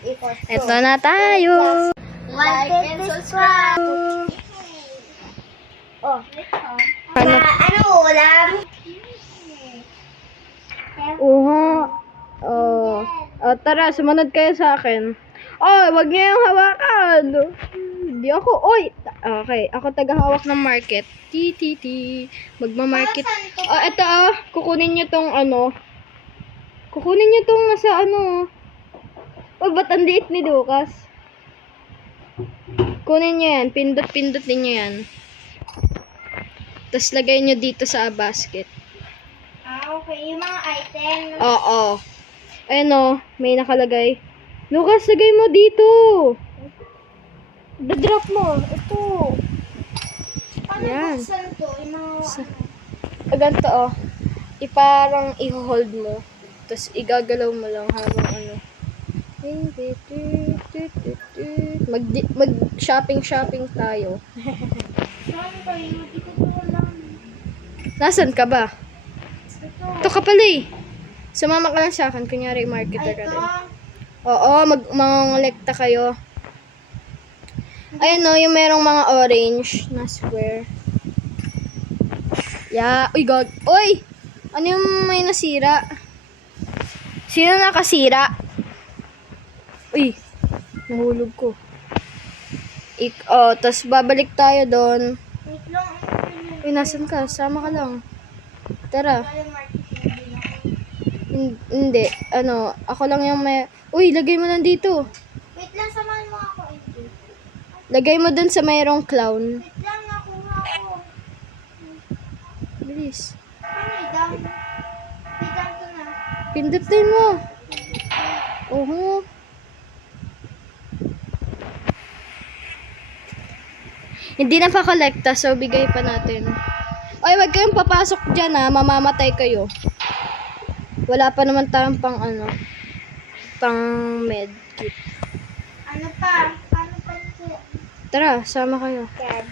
Ito na tayo. Like and subscribe. Oh. Ano ulam? Oh. Tara, sumunod kayo sa akin. Oh, wag niyo yung hawakan. Hindi ako. Oy! Okay, ako tagahawak ng market. Magma-market. Ito kukunin niyo tong ano. Kukunin niyo tong nasa ano. Oh, ba't ang liit ni Lucas? Kunin niyo yan. Pindot-pindot niyo yan. Tapos lagay niyo dito sa basket. Okay. Yung mga items. Oo. Ayan may nakalagay. Lucas, lagay mo dito. Drop mo. Ito. Paano Yan. buksan to? Yung mga Ganito Iparang i-hold mo. Tapos igagalaw mo lang habang ano. Mag-shopping tayo. Saan kayo? Di ko to alam. Nasaan ka ba? Ito. Ito ka pala Sumama ka lang sa akin. Kunyari, marketer ka Ito. rin. Oo, mangolekta kayo. Ayan yung merong mga orange na square. Uy, God. Uy! Ano yung may nasira? Sino nakasira? Uy, nahulog ko. Tas babalik tayo doon. Wait lang. Uy, nasan ka? Sama ka lang. Tara. Hindi. Ako lang yung may... Uy, lagay mo lang dito. Wait lang, samahan mo ako. Lagay mo dun sa mayroong clown. Wait lang, nakuha ko. Bilis. May down. May down to na. Pindutin mo. Hindi na pa kolekta, so bigay pa natin. Oy, wag kayong papasok dyan mamamatay kayo. Wala pa naman tayong pang med kit. Ano pa? Paano pa ito? Tara, sama kayo. Kaya,